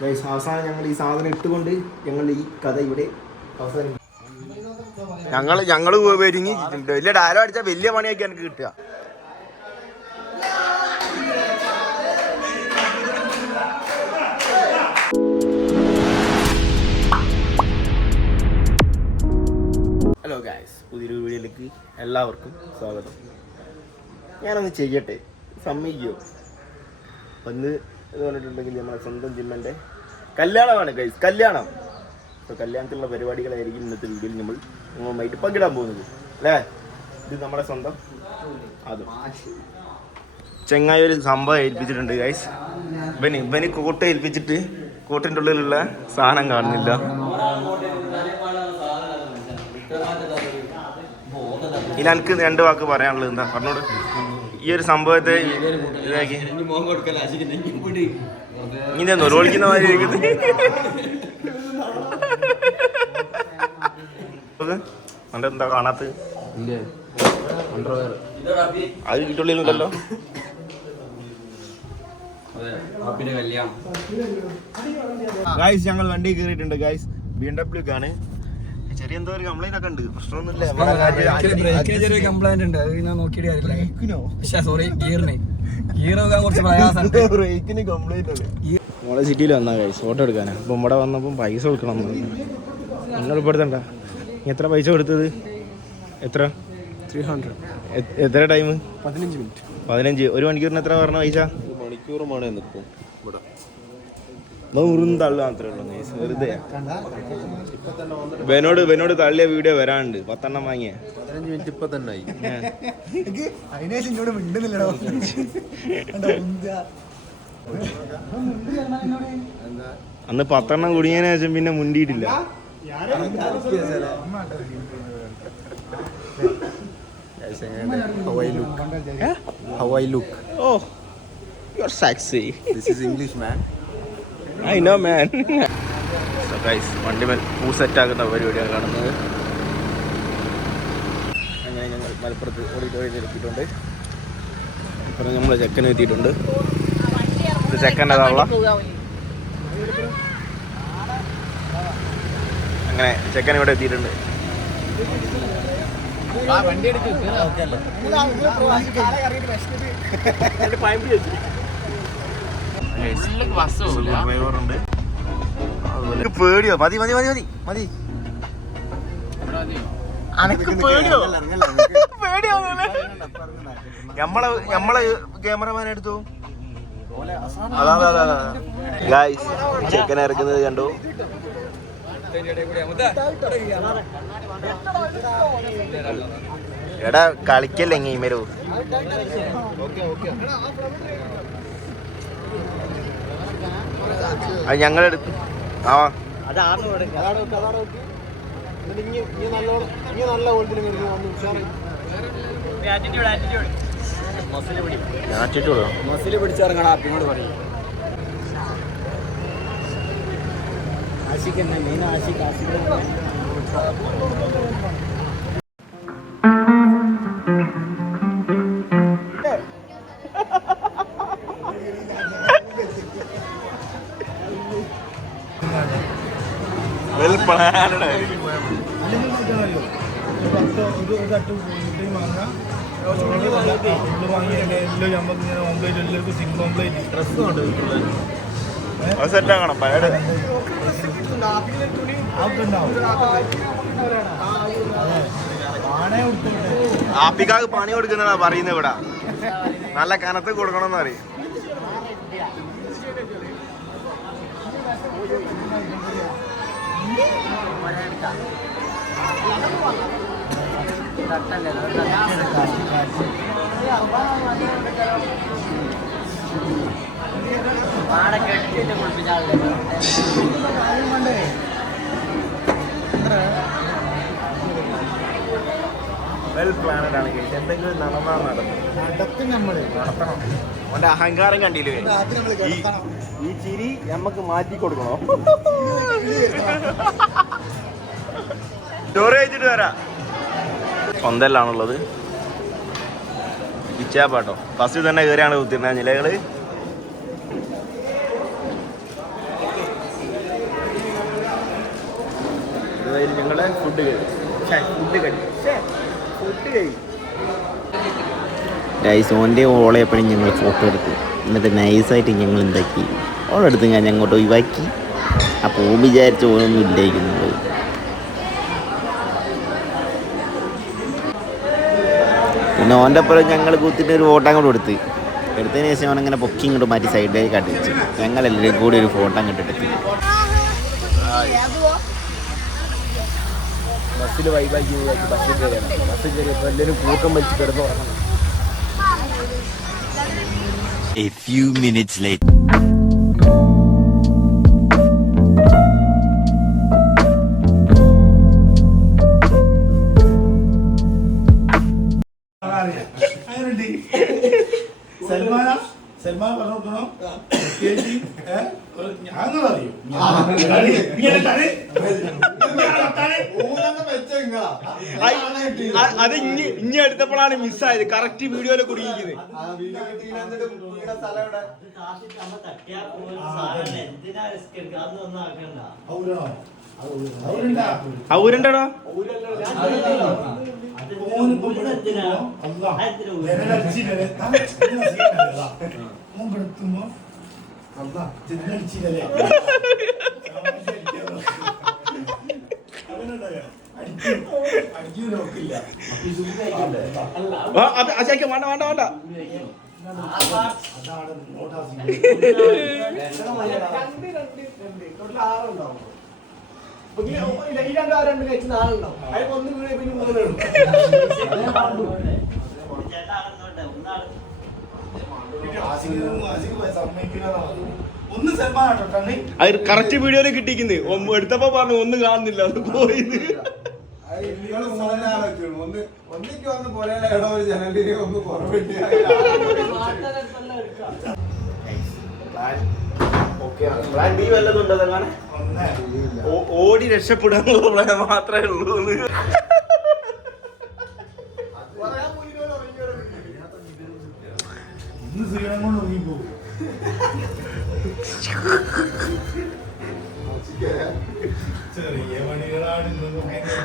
Guys അവസാനം ഞങ്ങൾ ഈ സാധനം ഇട്ടുകൊണ്ട് ഞങ്ങൾ ഈ കഥ ഇവിടെ അവസാനം ഞങ്ങൾ ഒരുങ്ങിയിട്ടുണ്ട്. വലിയ ഡയലോഗ് അടിച്ചാൽ വലിയ പണിയൊക്കെ എനിക്ക് കിട്ടുക. ഹലോ ഗൈസ്, പുതിയൊരു വീഡിയോയിലേക്ക് എല്ലാവർക്കും സ്വാഗതം. ഞാനൊന്ന് ചെയ്യട്ടെ, സമ്മതിക്കുമോ? അപ്പം ഇന്ന് എന്ന് പറഞ്ഞിട്ടുണ്ടെങ്കിൽ നമ്മുടെ സ്വന്തം ജിമ്മൻ്റെ കല്യാണമാണ് ഗൈസ്, കല്യാണം. അപ്പോൾ കല്യാണത്തിലുള്ള പരിപാടികളായിരിക്കും ഇന്നത്തെ വീഡിയോയിൽ നമ്മൾ നിങ്ങളുമായിട്ട് പങ്കിടാൻ പോകുന്നത് അല്ലേ. ഇത് നമ്മുടെ സ്വന്തം അതും ചെങ്ങായി ഒരു സംഭവം ഏൽപ്പിച്ചിട്ടുണ്ട് ഗൈസ്. ഇവന് കോട്ട ഏൽപ്പിച്ചിട്ട് കോട്ടിൻ്റെ ഉള്ളിലുള്ള സാധനം കാണുന്നില്ല. ഇനി എനിക്ക് 2 വാക്ക് പറയാനുള്ളത് എന്താ പറഞ്ഞോട്. ഈ ഒരു സംഭവത്തെ ഇതാക്കി ഇങ്ങനെ നൊലോളിക്കുന്ന മാതിരി ഇരിക്കുന്നത്. എന്താ കാണാത്ത അത് കിട്ടുള്ളിലുണ്ടല്ലോ. ഗായ്സ് ഞങ്ങൾ വണ്ടി കയറിയിട്ടുണ്ട് ഗായ്സ്. BMW ക്കാണ്. ചെറിയ എന്തോ ഒരു കംപ്ലൈന്റ് ഒക്കെ ഉണ്ട്. പ്രശ്നമൊന്നുമില്ല. കംപ്ലൈന്റ് ഉണ്ട്, അത് ഞാൻ നോക്കിയിട്ട് സോറി ഗിയറിന് കുറച്ച് പ്രയാസമുണ്ട്. ബ്രേക്കിന് കംപ്ലൈന്റ് ഉണ്ട്. നമ്മളെ സിറ്റിയിൽ വന്നാ ഗൈസ് ഫോട്ടോ എടുക്കാനാ. അപ്പം ഇവിടെ വന്നപ്പം പൈസ കൊടുക്കണം. എന്നെ ഉൾപ്പെടുത്തണ്ട. എത്ര പൈസ കൊടുത്തത്? എത്ര? 300. എത്ര ടൈം? 15 മിനിറ്റ്. 15. 1 മണിക്കൂറിന് എത്ര പറഞ്ഞ പൈസ? മണിക്കൂറുമാണ് നിൽക്കും ഇവിടെ. 100 തള്ളു മാത്രമേ ഉള്ളൂ ഗൈസ്, വെറുതെ. ഇവനോട് തള്ളിയ വീഡിയോ വരാനുണ്ട്. 10 എണ്ണം വാങ്ങിയ 15 മിനിറ്റ് ഇപ്പൊ തന്നെ ആയി. അന്ന് 10 എണ്ണം കുടുങ്ങിയതിനു ശേഷം പിന്നെ മുണ്ടിയിട്ടില്ല. How I look? Oh, you're sexy. This is English, man. I know, man. So guys, വണ്ടിമേൽ പൂ സെറ്റാക്കുന്ന പരിപാടിയാണ് കാണുന്നത്. അങ്ങനെ ഞങ്ങൾ മലപ്പുറത്ത് ഓഡിറ്റോറിയത്തിൽ എത്തിയിട്ടുണ്ട്. ഇപ്പം നമ്മൾ ചെക്കൻ എത്തിയിട്ടുണ്ട്. ഇത് ചെക്കൻ്റെ തള്ള. അങ്ങനെ ചെക്കൻ ഇവിടെ എത്തിയിട്ടുണ്ട്. ഡ്രൈവറുണ്ട്. പേടിയോ? മതി മതി മതി മതി മതി. അനക്ക് പേടിയോ? പേടിയോ? നമ്മളെ ക്യാമറമാൻ എടുത്തു. അതാ ഗായ്സ്, ചെക്കൻ ഇറക്കുന്നത് കണ്ടു. എടാ കളിക്കല്ലേ ഇങ്ങേമരോ. അത് ഞങ്ങളെടുത്തു. ആ പിടിച്ചിറങ്ങടാ പിന്നോട് പറയും. ആശിക്ക് മെയിൻ ആശിക്ക് സെറ്റാക്കണം. ആപ്പിക്കാക്ക് പണി കൊടുക്കുന്നതാ പറയുന്നത്. ഇവിടെ നല്ല കനത്ത് കൊടുക്കണമെന്ന് പറയും. വെൽ പ്ലാനഡ് ആണ്. എന്തെങ്കിലും നടത്തണം. അവന്റെ അഹങ്കാരം കണ്ടില്ലേ? ഈ ചിരി നമുക്ക് മാറ്റി കൊടുക്കണോ? ചോറ് കഴിച്ചിട്ട് വരാം. സ്വന്തല്ലാണുള്ളത്. ഇച്ചാപ്പാട്ടോ ഫസ്റ്റ് തന്നെ കയറിയാണ് കുത്തിരുന്ന നിലകള്. ഞങ്ങളെ ഫുഡ് കഴി ഗൈസ് ഓൻ്റെ ഓളെപ്പോഴും ഞങ്ങൾ ഫോട്ടോ എടുത്തു. എന്നിട്ട് നൈസായിട്ട് ഞങ്ങൾ എന്താക്കി ഓളെടുത്ത് ഞാൻ അങ്ങോട്ട് ഒഴിവാക്കി. അപ്പോൾ ഓൻ വിചാരിച്ച ഓനൊന്നും ഇല്ലായിരിക്കുന്നു. പിന്നെ ഓൻ്റെ അപ്പുറം ഞങ്ങൾ കൂത്തിട്ട് ഒരു ഫോട്ടോ അങ്ങോട്ട് എടുത്തതിന് ശേഷം അവനങ്ങനെ പൊക്കി ഇങ്ങോട്ട് മാറ്റി സൈഡിലേക്ക് അടിച്ചു. ഞങ്ങളെല്ലാവരും കൂടി ഒരു ഫോട്ടോ അങ്ങോട്ട് എടുത്തു. ബസ്സിൽ വൈബാക്കി ബസ്സിൽ കയറിയപ്പോൾ എല്ലാവരും കൂട്ടം വലിച്ച് കിടന്ന് ഉറങ്ങണം. A few minutes later. Salman പറഞ്ഞോട്ടോ ഞങ്ങളറിയും അത് ഇനി എടുത്തപ്പോഴാണ് മിസ്സായത്. കറക്റ്റ് വീഡിയോയിലെ കുടുങ്ങിക്കുന്നത്. ഔരണ്ടടാ വേണ്ട വേണ്ട വേണ്ട ഈ രണ്ടും കഴിച്ച് നാളുണ്ടാവും. അതിൽ ഒന്ന് വീട് പിന്നെ മൂന്ന് ഒന്ന് സൽമാനാട്ടോ അത് കറക്റ്റ് വീഡിയോയില് കിട്ടിക്കുന്നു. എടുത്തപ്പോ പറഞ്ഞു ഒന്നും കാണുന്നില്ല അത് പോയത്. പ്ലാൻ ബി വല്ലതുണ്ടോ? ഓടി രക്ഷപ്പെടാന്നുള്ള മാത്രമേ ഉള്ളൂ.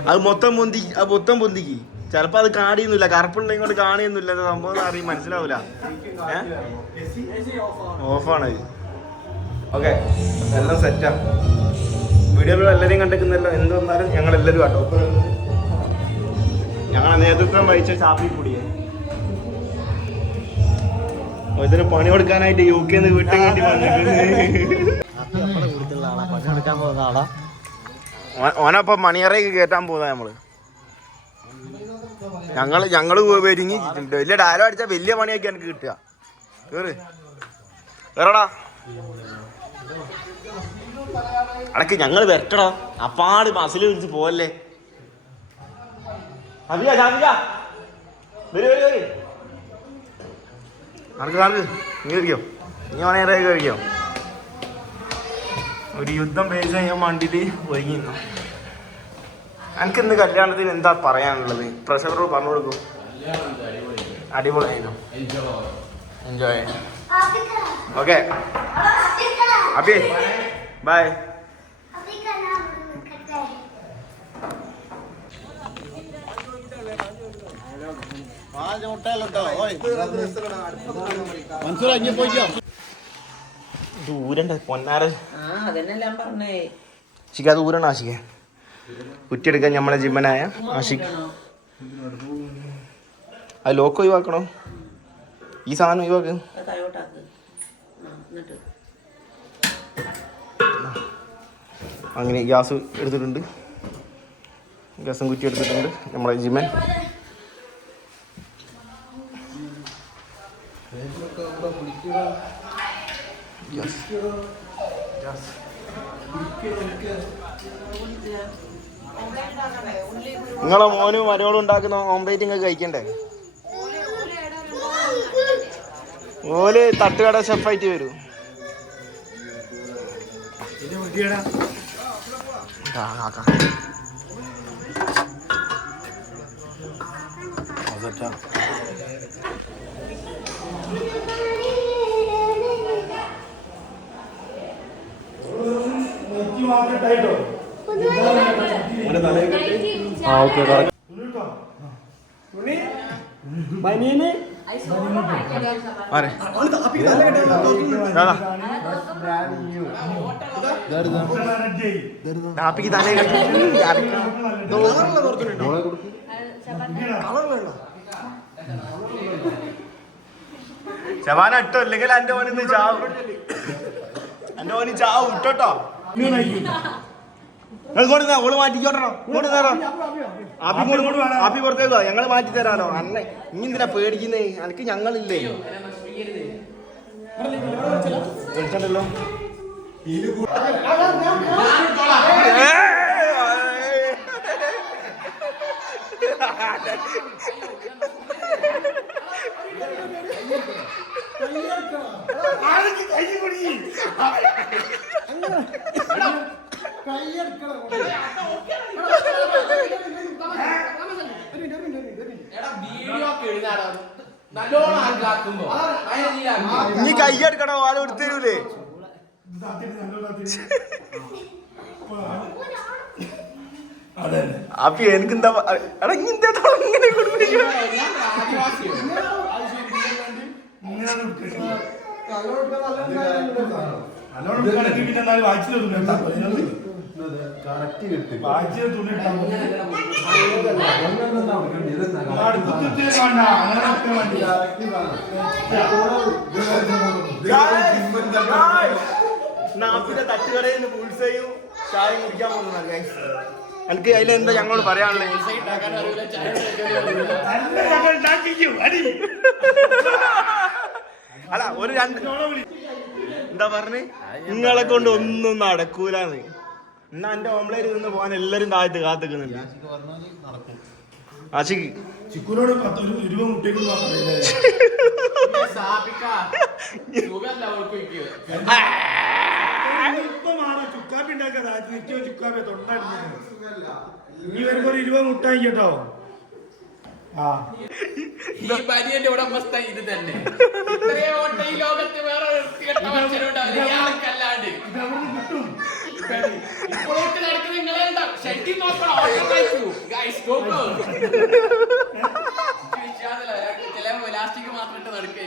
അത് മൊത്തം പൊന്തിക്ക് ചിലപ്പോ അത് കാണിയൊന്നുമില്ല. കറുപ്പുണ്ടെങ്കിൽ കൊണ്ട് കാണിയൊന്നുമില്ല. സംഭവം അറിയും മനസ്സിലാവൂല. ഓഫാണ്. ഓക്കെ എല്ലാം സെറ്റാ. വീഡിയോയിലുള്ള എല്ലാവരെയും കണ്ടിരിക്കുന്നല്ലോ. എന്ത് വന്നാലും ഞങ്ങൾ എല്ലാവരും കേട്ടോ. ഞങ്ങളെ നേതൃത്വം വഹിച്ച ചാപ്പി കൂടിയേ ഇതിന് പണി കൊടുക്കാനായിട്ട് UK വീട്ടിൽ വേണ്ടി ഓനപ്പൊ മണിയറയ്ക്ക് കയറ്റാൻ പോകുന്ന ഞങ്ങള് ഒരുങ്ങി വലിയ ഡയലോഗ് അടിച്ചാൽ വലിയ പണിയൊക്കെ എനിക്ക് കിട്ടുക. കേറടാ അടക്ക് ഞങ്ങൾ വരട്ടടാ. അപ്പാട് മസിൽ വിളിച്ച് പോവല്ലേ. നീ കഴിക്കോ? നീ മണിയറ കഴിക്കോ? ഒരു യുദ്ധം പേസ് ചെയ്യാൻ വേണ്ടിട്ട് ഒരുങ്ങി. എനിക്ക് ഇന്ന് കല്യാണത്തിന് എന്താ പറയാനുള്ളത്? പ്രഷറോട് പറഞ്ഞു കൊടുക്കും. അടിപൊളിയായിരുന്നു. എൻജോയ്. Okay Abi bye. ദൂരണ്ട പൊന്നാര ആഷിക. ദൂരാണ് ആഷിക. കുറ്റിയെടുക്കാൻ നമ്മളെ ജിമ്മനായ ആഷിക്. അത് ലോക്ക് ഒഴിവാക്കണോ? ഈ സാധനം ഒഴിവാക്ക്. അങ്ങനെ ഗ്യാസ് എടുത്തിട്ടുണ്ട്. ഗ്യാസും കുറ്റി എടുത്തിട്ടുണ്ട് നമ്മളെ ജിമ്മൻ. നിങ്ങളെ മോനും മരോളും ഉണ്ടാക്കുന്ന ഓംപ്ലേറ്റ് നിങ്ങൾക്ക് കഴിക്കണ്ടേ? ഓല് തട്ടുകട ഷെഫായിട്ട് വരും. ആ ഓക്കെ ബനിയന് ഹാപ്പിക്ക് തലേ കെട്ടി ശവാന ഇട്ടോ അല്ലെങ്കിൽ എന്റെ മോനിന്ന് ചാവും എന്റെ മോന് ചാവും ഇട്ടോ ഓള് മാറ്റിക്കോട്ടോ ആപ്പി പുറത്തേക്കോ ഞങ്ങള് മാറ്റി തരാലോ അന്നെ ഇനി എന്തിനാ പേടിക്കുന്നേ അനക്ക് ഞങ്ങളില്ലേ വിളിച്ചല്ലോ ഇനി കയ്യെടുക്കണോ ആള് എടുത്തരൂലേ അപ്പൊ എനിക്കെന്താ എടാ ഇങ്ങനെ നാപ്പിന്റെ തട്ടുകടയിൽ നിന്ന് ബുൾസയും ചായ കുടിക്കാൻ പോകുന്ന എനിക്ക് അതിലെന്താ ഞങ്ങളോട് പറയാനുള്ളത് അല്ല ഒരു രണ്ട് എന്താ പറഞ്ഞ് നിങ്ങളെ കൊണ്ട് ഒന്നും നടക്കൂലെന്ന് എന്നാ എന്റെ ഓംലേറ്റ് നിന്ന് പോകാൻ എല്ലാരും താഴത്ത് കാത്തുക്കുന്നുണ്ട് ആശിക്ക് ചിക്കുനോട് 20 മുട്ടേക്ക് ചുക്കാപ്പി ഉണ്ടാക്കാതെ നിത്യം ചുക്കാപ്പി തൊണ്ടായിരുന്നു ഇനി വരുമ്പോ 20 മുട്ടായി കേട്ടോ ഈ ബനിയന്റെ ഉടമസ്ഥ ഇത് തന്നെ ഈ ലോകത്ത് വേറെ ഇയാൾക്കല്ലാണ്ട് ഇപ്പോഴൊക്കെ നടക്കുന്ന നിങ്ങളെ ഷെഡിൽ നോക്കണം ചില ലാസ്റ്റിക്ക് മാത്രം ഇട്ട് നടക്കുക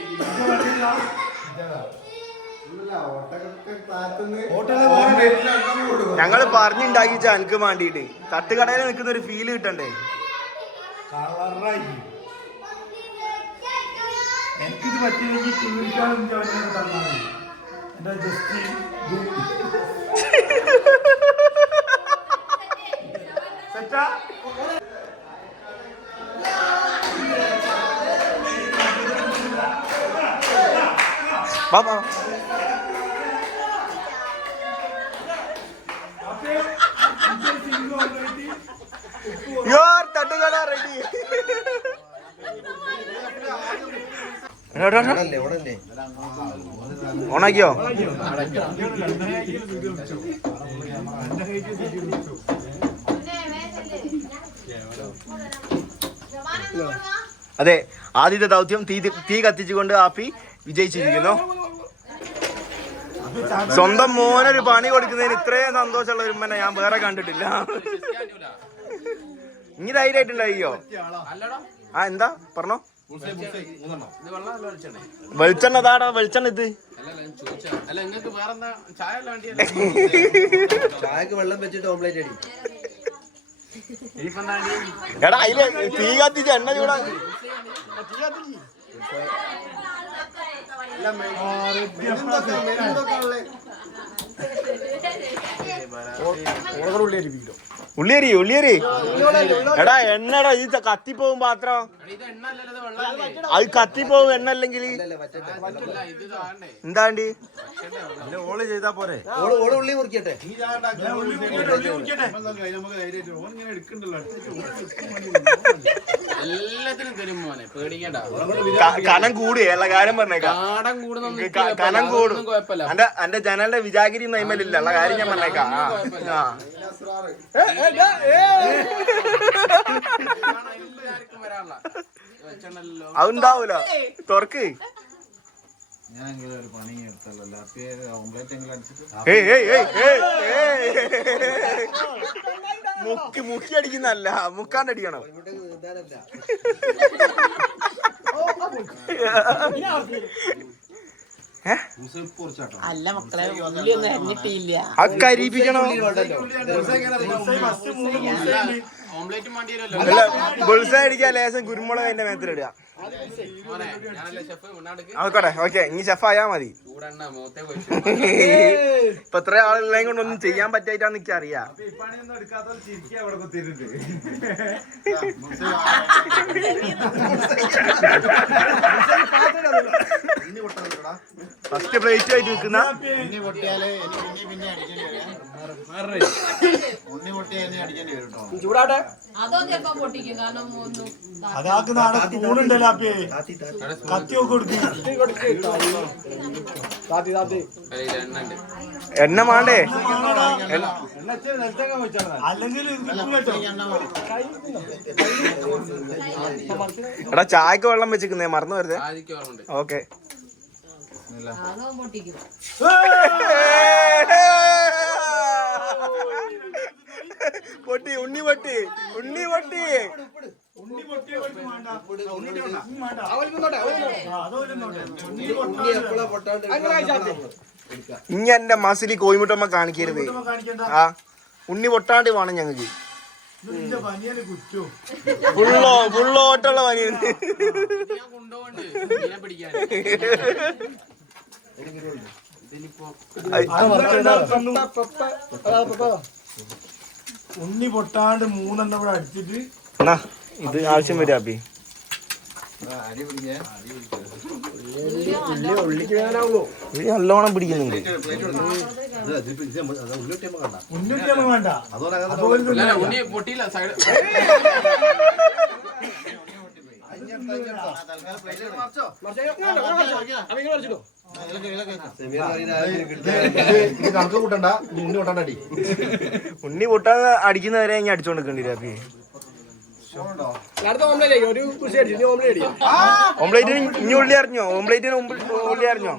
ഞങ്ങള് പറഞ്ഞുണ്ടാക്കിച്ച എനിക്ക് വേണ്ടിട്ട് തട്ടുകടയിൽ നിൽക്കുന്ന ഒരു ഫീല് കിട്ടണ്ടേ എനിക്കിത് പറ്റിയില്ലെങ്കിൽ തീർക്കാനും തന്നാണ് എന്റെ ജസ്റ്റ് സെറ്റാ ബാബാ യോർ തട്ടുകട റെഡി ഓണാക്കിയോ അതെ ആദ്യത്തെ ദൗത്യം തീ കത്തിച്ചുകൊണ്ട് ആപ്പി വിജയിച്ചിരിക്കുന്നു സ്വന്തം മോനൊരു പണി കൊടുക്കുന്നതിന് ഇത്രയും സന്തോഷമുള്ള ഒരു ഉമ്മനെ ഞാൻ വേറെ കണ്ടിട്ടില്ല ഇനി ധൈര്യമായിട്ടുണ്ടായിയോ ആ എന്താ പറഞ്ഞോ വെളിച്ചെണ്ണ അതാടാ വെളിച്ചെണ്ണ ഇത് ചായക്ക് വെള്ളം വെച്ചിട്ട് ഓംലേറ്റ് അടി എടാ അതില് തീ കത്തിച്ച് എണ്ണ ചൂടാ ഉള്ളിയരി എടാ എണ്ണടാ ഈ കത്തിപ്പോവും പാത്രം അത് കത്തിപ്പോവും എണ്ണ അല്ലെങ്കിൽ എന്താണ്ടി ഓള് ചെയ്താ പോരെ ഉള്ളി മുറിക്കട്ടെ എല്ലാത്തിനും തരും മോനെ പേടിക്കണ്ട കനം കൂടി എല്ലാ കാര്യം പറഞ്ഞേക്കാം കനം കൂടും എന്റെ ജനലിന്റെ വിജാഗിരി നൈമലില്ല ഉള്ള കാര്യം ഞാൻ പറഞ്ഞേക്കാം അതുണ്ടാവൂല തുറക്ക് മുക്കി അടിക്കുന്നല്ല മുക്കാണ്ട് അടിക്കണം. അല്ല മക്കളെ ഉള്ളിയൊന്നും അരിഞ്ഞിട്ടില്ല. അത് കരിപ്പിക്കണം. ഓംലേറ്റ് മാണ്ടിയല്ലോ അല്ല ബുൾസൈ അടിക്കാൻ ലേശം കുരുമുളക് അതിന്റെ മേത്തിലിടുക. ആയിക്കോട്ടെ ഓക്കെ ഇനി ഷെഫായാ മതി. ഇപ്പൊ ഇത്ര ആളുകളെയും കൊണ്ട് ഒന്നും ചെയ്യാൻ പറ്റായിട്ടാന്ന് എനിക്ക് അറിയാം. ഫസ്റ്റ് പ്ലേറ്റ് ആയിട്ട് നിൽക്കുന്ന ചൂടാട്ടെ. അതൊന്നും ചിലപ്പോ പൊട്ടിക്കും. കാരണം അതാക്ക് നാളെ സ്പൂണുണ്ടല്ലോ അപ്പേ കത്തിയൊക്കെ കൊടുക്കും. എണ്ണ മാണ്ടേ അല്ലെങ്കിൽ എടാ ചായക്ക് വെള്ളം വെച്ചിരിക്കുന്നേ മറന്നു വരുതേ. ഓക്കെ അതോ പൊട്ടിക്കും. പൊട്ടി ഉണ്ണി പൊട്ടി ഉണ്ണി പൊട്ടി. ഇനി എന്റെ മസിലി കോയിമുട്ടമ്മ കാണിക്കരുത്. ആ ഉണ്ണി പൊട്ടാണ്ട് വേണം ഞങ്ങക്ക്. ഫുള്ളോട്ടുള്ള പനിയുണ്ട്. ഉണ്ണി പൊട്ടാണ്ട് 3 എണ്ണം ഇവിടെ അടിച്ചിട്ട് ഇത് ആവശ്യം വരും അപ്പി. നല്ലോണം പിടിക്കുന്നുണ്ട്. ഉണ്ണിയൊക്കെ വേണ്ട. പൊട്ടിയില്ല സൈഡ് കണക്ക് കൂട്ടണ്ട. ഉണ്ണി കൊണ്ടാണ്ടി ഉണ്ണി പൊട്ടാതെ അടിക്കുന്നവരെ ഇനി അടിച്ചോണ്ടിരിക്കണ്ടി അപ്പി. ഓംപ്ലേറ്റിന് ഇനി ഉള്ളി അറിഞ്ഞോ? ഓംപ്ലേറ്റിന് ഉള്ളി അറിഞ്ഞോ?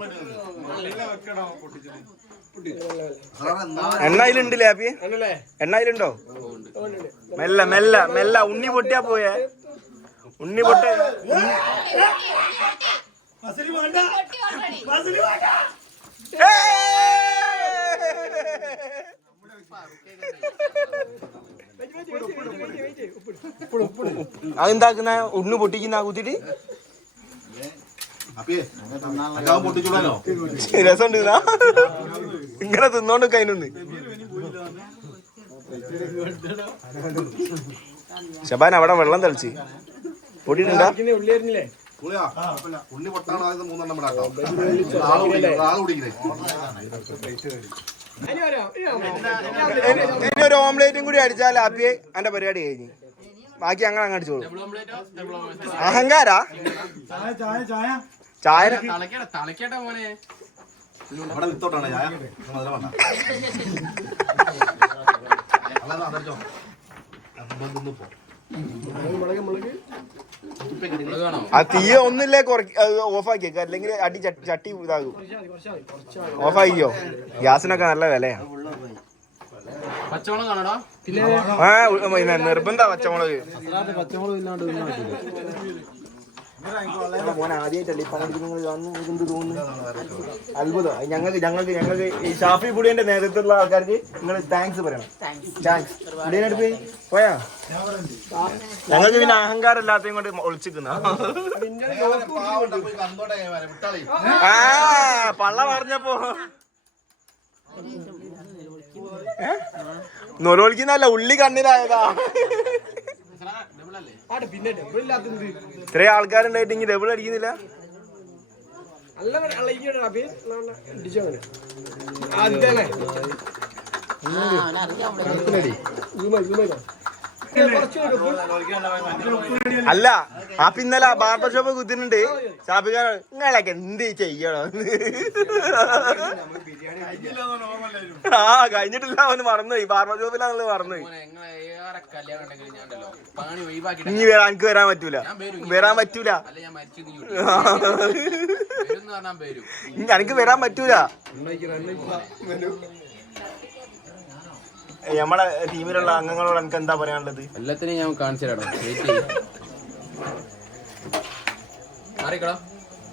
എണ്ണയിലുണ്ടല്ലേ അപ്പി? എണ്ണയിലുണ്ടോ? മെല്ല മെല്ല മെല്ല ഉണ്ണി പൊട്ടിയാ പോയേ. ഉണ്ണി പൊട്ട അതെന്താക്കുന്ന ഉണ്ണി പൊട്ടിക്കുന്ന കുത്തിട്ട് രസമുണ്ട്. ഇങ്ങനെ തിന്നോണ്ട് കഴിഞ്ഞൊന്ന് ശബാൻ അവിടെ വെള്ളം തളിച്ച് പൊട്ടിട്ടുണ്ടാ? ഉണ്ണി പൊട്ടാണ് 3 എണ്ണം ഇനി ഒരു ഓംലേറ്റും കൂടി അടിച്ചാൽ ആപ്പിയെ എന്റെ പരിപാടി കഴിഞ്ഞ്. ബാക്കി അങ്ങനെ അങ്ങ് അടിച്ചോളൂ. അഹങ്കാരാ ചായ തളക്കേട്ട മോനെ അവിടെ വിത്തോട്ടാണ് ചായ. ആ തീയ ഒന്നില്ലേ ഓഫാക്കിയേക്ക, അല്ലെങ്കിൽ അടി ചട്ടി ഇതാകും. ഓഫാക്കിയോ? ഗ്യാസിനൊക്കെ നല്ല വിലയാ. പച്ചമുളക് കാണടാ. നിർബന്ധ പച്ചമുളക്. മോനെ ആദ്യമായിട്ടല്ലേ ഇപ്പൊ എന്ത് തോന്നുന്നു? അത്ഭുതം. ഞങ്ങൾക്ക് ഈ ഷാഫി പുടിയന്റെ നേതൃത്വത്തിലുള്ള ആൾക്കാർക്ക് നിങ്ങൾ താങ്ക്സ് പറയണം. താങ്ക്സ്. പുടിയനടുത്ത് പോയാ ഞങ്ങൾക്ക് പിന്നെ അഹങ്കാരം എല്ലാத்தைയും കൊണ്ട് ഒളിച്ചിക്കുന്ന പള്ള പറഞ്ഞപ്പോ നൊലോളിക്കുന്നല്ല ഉള്ളി കണ്ണിലായതാ. ഇത്രയും ആൾക്കാരുണ്ടായിട്ട് ഇനി ഡബിൾ അടിക്കുന്നില്ല. അല്ല അപ്പൊ ഇന്നലെ ബാർബർ ഷോപ്പ് കുത്തിനുണ്ട്. ഷാപ്പിക്കാരൻ നിങ്ങളൊക്കെ എന്ത് ചെയ്യണം? ആ കഴിഞ്ഞിട്ടില്ല, അവന് മറന്നുപോയി. ബാർബർ ഷോപ്പിലാണുള്ളത് മറന്നുപോയി. ഇനി എനിക്ക് വരാൻ പറ്റൂല, വരാൻ പറ്റൂല. എനിക്ക് വരാൻ പറ്റൂല. നമ്മളെ ടീമിലുള്ള അംഗങ്ങളോട് എനിക്ക് എന്താ പറയാനുള്ളത്? എല്ലാത്തിനും ഞാൻ കാണിച്ചു തരാം.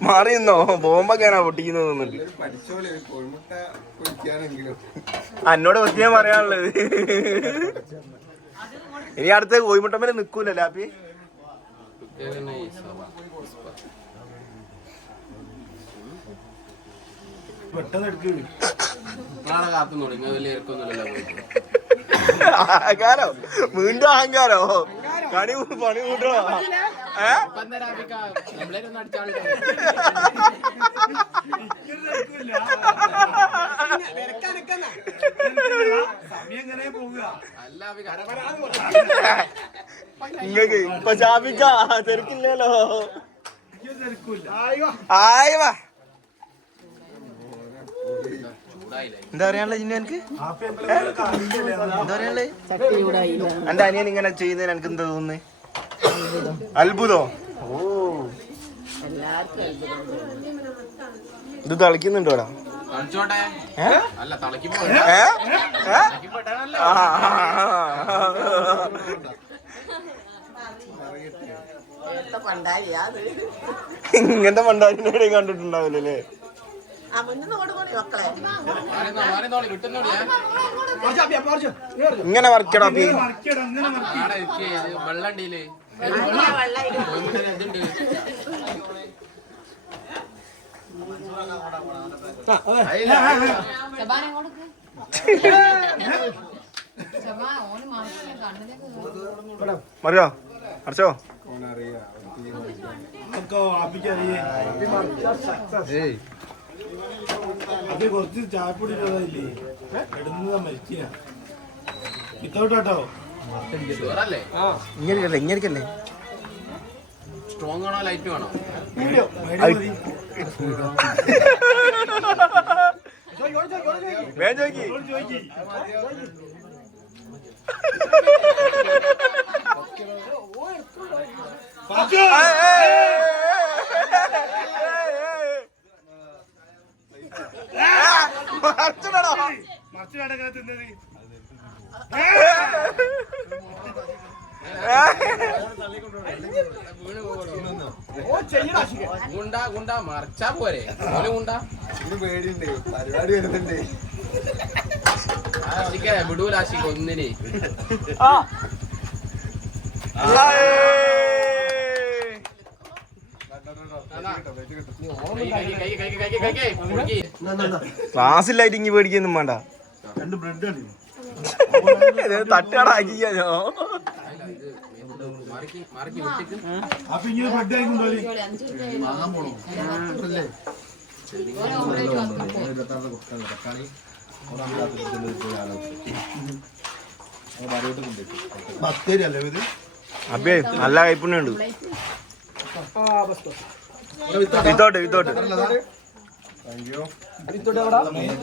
മാറിയെന്നോ ബോംബൊക്കെയാണോ പൊട്ടിക്കുന്നത് തോന്നുന്നുണ്ട്. എന്നോട് ഒത്തിരി പറയാനുള്ളത്. ഇനി അടുത്ത് കോഴിമുട്ടമ്മല് നിക്കൂല ലാപ്പി. അഹങ്കാരോ വീണ്ടും അഹങ്കാരോ പണി കൂട്ടണോ? നിങ്ങൾക്ക് ഇപ്പൊ ചാപിക്കാ തിരക്കില്ലല്ലോ. ആയിവാ എന്താ പറയാനുള്ള ജിന്നു? എനിക്ക് എന്താ പറയാനുള്ളത്? എന്റെ അനിയൻ ഇങ്ങനെ ചെയ്യുന്നതിന് എനിക്ക് എന്താ തോന്നുന്നത്? അത്ഭുതോ? ഓ ഇത് തളിക്കുന്നുണ്ടോടാ? ഇങ്ങനത്തെ പണ്ടാരിനെ കണ്ടിട്ടുണ്ടാവില്ലല്ലേ? ഇങ്ങനെ വരയ്ക്കടാ. വെള്ളണ്ടിയില് മറിയോ അടച്ചോ? അത് കുറച്ച് ചായപ്പൊടി ഇല്ലേ ഇടുന്നതാ മരിക്കുക ഇത്തോട്ടോ. ഇങ്ങനെയല്ലേ ഇങ്ങനെയല്ലേ? സ്ട്രോങ് ആണോ ലൈറ്റ് ആണോ? വേഗം ചോദിക്ക്. മറിച്ചിടങ്ങനെ തിന്നത് ഗുണ്ട മറിച്ചാ പോരെ ഗുണ്ട പേടിയുണ്ട് പരിപാടി വരുന്നുണ്ട്. വിടൂല ആശിക്ക ഒന്നിനെ. ക്ലാസ്സിലായിട്ട് ഇങ്ങി പേടിക്കൊന്നും വേണ്ട. രണ്ട് ബ്രെഡ് തട്ടാടാക്കിയോ? അപ്പൊ ഇങ്ങനെ ബ്രെഡ് ആയിക്കൊണ്ടോലി. ബക്തീരിയല്ലേ ഇത്? അപ്പേ നല്ല കൈപ്പുണ്യുണ്ട്. വിത്തോട്ട് വിത്തോട്ട്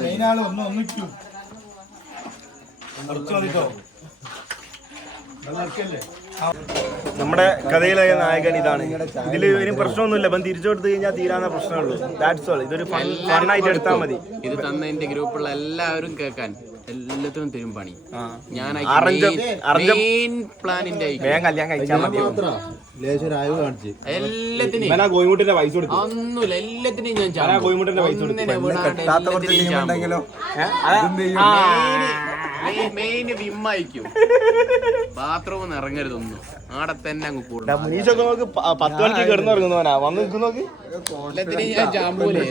മെയിനാള് ഒന്നിക്കൂ നമ്മുടെ കഥയിലെ നായകൻ ഇതാണ്. ഇതില് ഇനി പ്രശ്നമൊന്നുമില്ല. ഇപ്പം തിരിച്ചു കൊടുത്തു കഴിഞ്ഞാൽ തീരാവുന്ന പ്രശ്നമുള്ളൂ. That's all. ഇതൊരു ഫണ്ണായിട്ട് എടുത്താൽ മതി. ഇത് തന്ന എന്റെ ഗ്രൂപ്പുള്ള എല്ലാവരും കേൾക്കാൻ എല്ലാത്തിനും തരും പണി. ഞാൻ മെയിൻ പ്ലാനിന്റെ കല്യാണം കഴിച്ചാൽ മതി. എല്ലാത്തിനും കോയിമുട്ടിന്റെ പൈസ കൊടുക്കും. ഒന്നുമില്ല, എല്ലാത്തിനും ഞാൻ കോയിമുട്ടിന്റെ പൈസ മെയിൻ വിമ്മയക്കും. ബാത്റൂമിൽ നിന്ന് ഇറങ്ങരുതൊന്നും, ആടെ തന്നെ അങ്ങ് കൂടും. മുനീഷൊക്കെ നോക്ക് 10 മണിക്ക് കിടന്നിറങ്ങുന്നവനാ. വന്ന് നിൽക്കും നോക്ക്. എല്ലാത്തിനും ഞാൻ ചാമ്പൂലേ,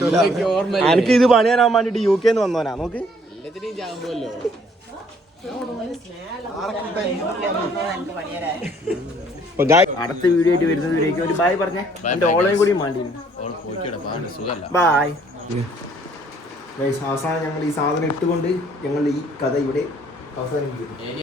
ഓർമ്മ എനിക്ക് ഇത് പണിയാനാൻ വേണ്ടിട്ട് UK വന്നവനാ. നോക്ക് എല്ലാത്തിനും ചാമ്പുമല്ലോ. അടുത്ത വീഡിയോ ആയിട്ട് വരുന്നതിലേക്ക് ഒരു ബൈ പറഞ്ഞേ. എന്റെ ഓൺലൈൻ കൂടി മാണ്ടി ബൈ. അവസാനം ഞങ്ങൾ ഈ സാധനം ഇട്ടുകൊണ്ട് ഞങ്ങൾ ഈ കഥ ഇവിടെ അവസാനിപ്പിക്കുന്നു.